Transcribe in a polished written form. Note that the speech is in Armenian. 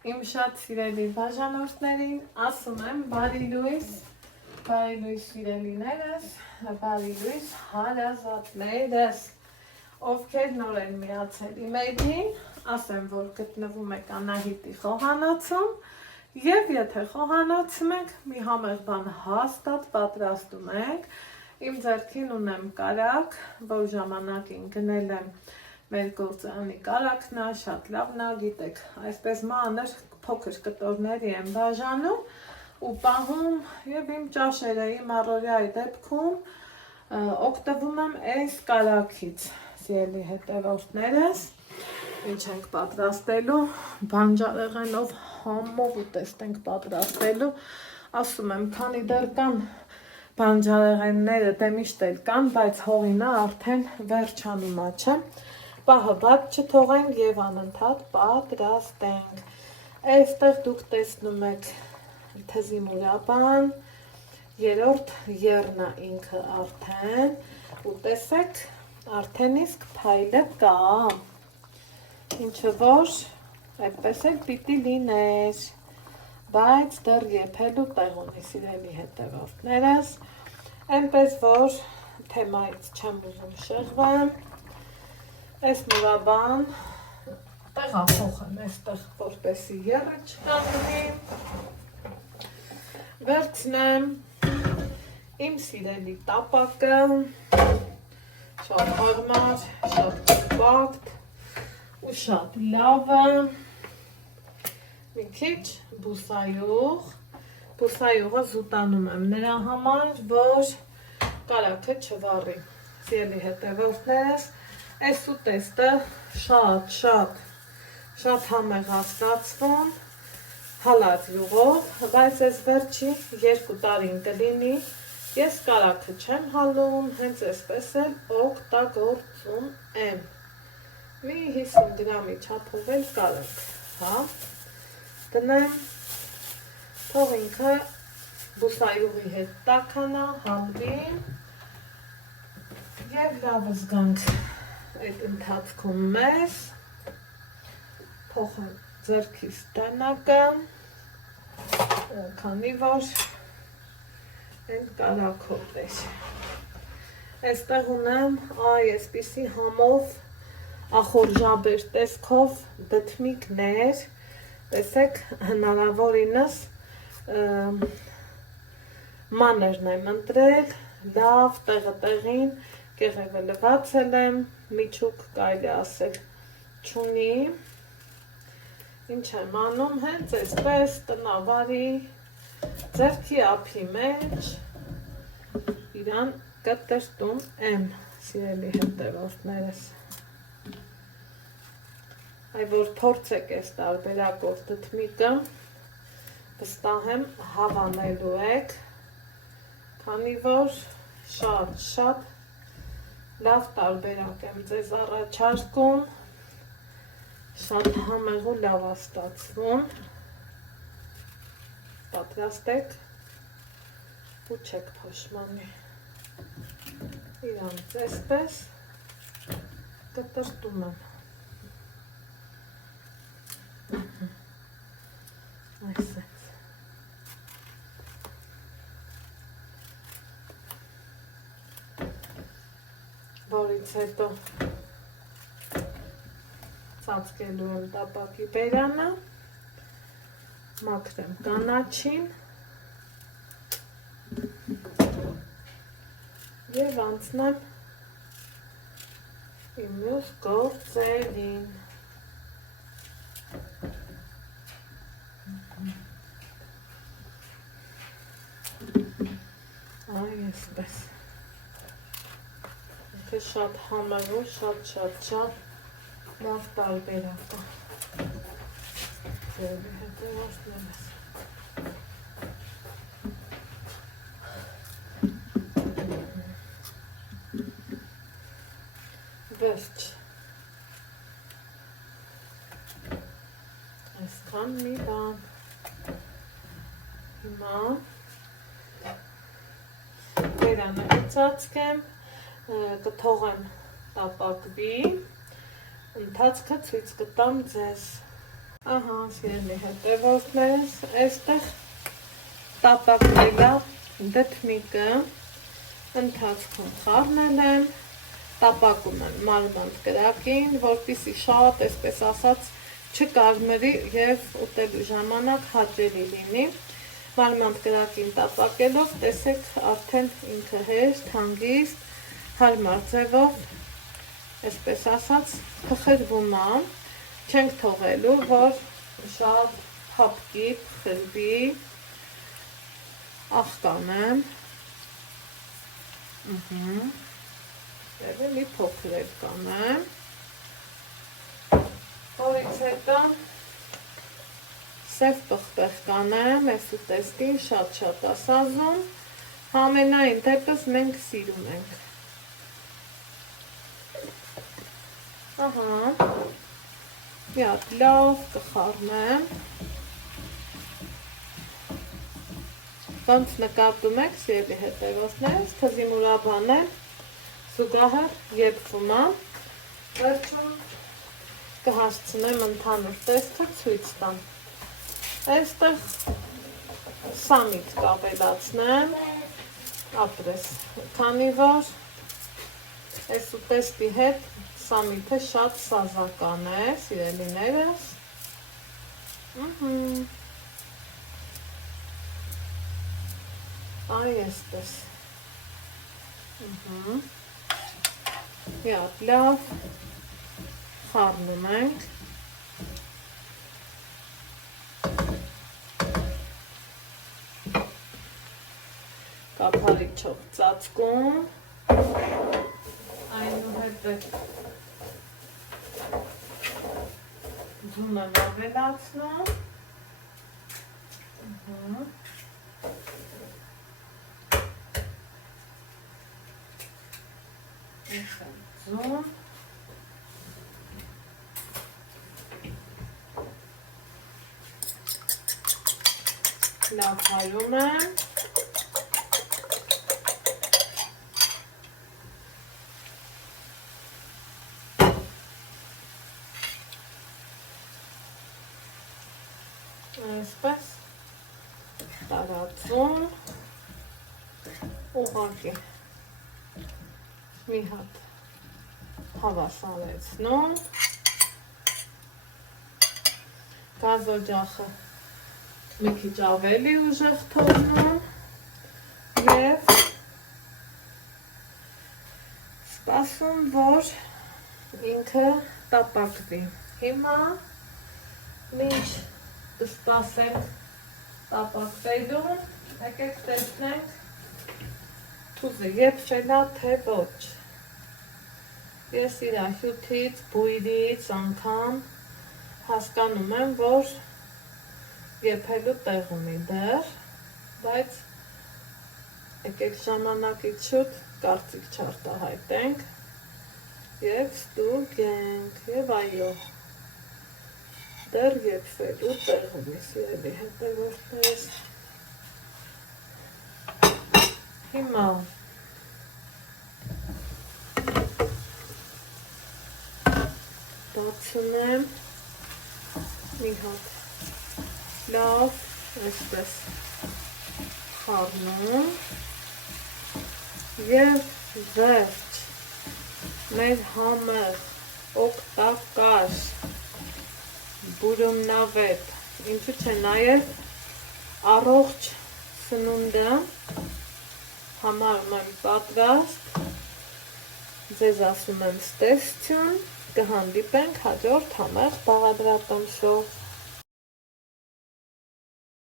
Իմ շատ սիրելի բաժանորդներին ասում եմ բարի լույս սիրելիներս, բարի լույս հարազատներս, ովքեր նոր են միացել իմ էջին, ասեմ, որ գտնվում եք Անահիտի խոհանոցում և եթե խոհանոցում եք, մի համեղ բան հաստատ պատրաստում եք, իմ ձեռքին ունեմ կարակ, որ ժամանակին գնել եմ մեր գործարանի կարակն է, շատ լավն է, գիտեք, այսպես մանր փոքր կտորների եմ բաժանում ու պահում և իմ ճաշերը, իմ առօրյայի դեպքում օգտվում եմ այս կարակից, սիրելի հետևորդներս, ինչ ենք պատրաստելու, բանջարեղենով համով ուտեստ ենք պատրաստելու, ասում եմ, քանի դեռ կան բանջարեղենները դե միշտ էլ կան, բայց հողինը արդեն վերջանումա չէ, պահը բաց չթողենք և անընդհատ պատրաստենք, այստեղ դուք տեսնում եք թզի մուրաբան, երրորդ եռնա ինքը արդեն ու տեսեք արդեն իսկ փայլը կա, ինչը որ այդպես էլ պիտի լիներ, բայց դեռ եփելու տեղ ունի սիրելի հետևորդներս, այնպես որ թեմայից չեմ ուզում շեղվեմ, այս մուրաբան տեղափոխեմ այստեղ, որպեսզի եռը չկանգնի, վերցնեմ իմ սիրելի տապակը, շատ հարմար, շատ կոմպակտ ու շատ լավը, մի քիչ բուսայուղը զուտանում եմ նրա համար, որ կարակը չվառի, սիրելի հետևորդներս, այս ուտեստը շատ համեղ աստացվում, հալած յուղով, բայց այս վերջի 2 տարին կլինի, ես կարակը չեմ հալում, հենց այսպես էլ օգտագործում եմ, մի 50 գրամի չափով էլ կարակ, դնեմ, թող ինքը բուսայուղի հետ տաքանա, հալվի և լավ զգանք այդ ընթացքում մեզ, փոխեմ ձեռքիս դանակը, քանի որ այդ կարակով էր, այստեղ ունեմ այսպիսի համով ախորժաբեր տեսքով դդմիկներ, տեսեք հնարավորինս մանրն եմ ընտրել, լավ տեղը տեղին, կեղևը լվացել եմ, միջուկ կարելի ասել չունի, ինչ եմ անում, հենց այսպես տնավարի ձեռքի ափի մեջ իրան կտրտում եմ, սիրելի հետևորդներս, այ որ փորձեք այս տարբերակով դդմիկը, վստահ եմ հավանելու եք, քանի որ շատ լավ տարբերակ եմ ձեզ առաջարկում, շատ համեղ ու լավ աստացվում, պատրաստեք ու չեք փոշմանի, իրանց այսպես կտրտում եմ, այսպես, որից հետո ծածկելու եմ տապակի բերանը, մաքրեմ կանաչին և անցնեմ իմ մյուս գործերին, այ այսպես, շատ համեղ ու շատ լավ տարբերակ է, ձերի հետևորդներս, վերջ, այսքան մի բան, հիմա բերանը կծածկեմ, կթողեմ տապակվի, ընթացքը ցույց կտամ ձեզ։ Ահա, սիրելի հետևորդներս, այստեղ տապակվելա դդմիկը ընթացքում խառնել եմ, տապակում եմ մարմանդ կրակին, որպեսզի շատ, այսպես ասած, չկարմրի և ուտելու ժամանակ հաճելի լինի։ Մարմանդ կրակին տապակելով, տեսեք արդեն ինքը հեշտ, հանգիստ, հարմար ձևով, այսպես ասած, փխրվում է, չենք թողելու, որ շատ փափկի, փխրվի, աղկանեմ, մի փոքր էլ կանեմ, որից հետո սև պղպեղ կանեմ, այս ուտեստին շատ ասազում, համենայն դեպս մենք սիրում ենք։ Ահա, մի հատ լավ կխառնեմ, ոնց նկատում եք, սիրելի հետևորդներս, թզի մուրաբանը զուգահեռ եփվում է, վերջում կհասցնեմ ընդհանուր տեսքը ցույց տամ։ Այստեղ սամիտ կավելացնեմ, ապրես, քանի որ այս ուտեստի հետ սամիթը շատ սազական է, սիրելիներս։ Այ այսպես։ Մի հատ լավ խառնում ենք։ Կափարիչով ծածկում, այնուհետև ձուն եմ ավելացնում, ձուն, լավ հարում եմ, այսպես տարածում, ուղղակի մի հատ հավասարեցնում, գազօջախը մի քիչ ավելի ուժեղ թողնում և սպասում, որ ինքը տապակվի։ Հիմա մինչ կսպասենք տապակվելու, եկեք տեսնենք թուզը եփվել է թե ոչ։ Ես իր հյութից, բույրից անգամ հասկանում եմ, որ եփելու տեղ ունի դեռ, բայց եկեք ժամանակից շուտ կարծիք չարտահայտենք և ստուգենք, և այո, դեռ եփվելու տեղ ունի, սիրելի հետևորդներս։ Հիմա բացնեմ մի հատ լավ, այսպես խառնում և վերջ մեր համեղ, օգտակար, բուրումնավետ, ինչու չէ նաև առողջ սնունդը համարում եմ պատրաստ, ձեզ ասում եմ ստեսություն, կհանդիպենք հաջորդ համեղ բաղադրատոմսով։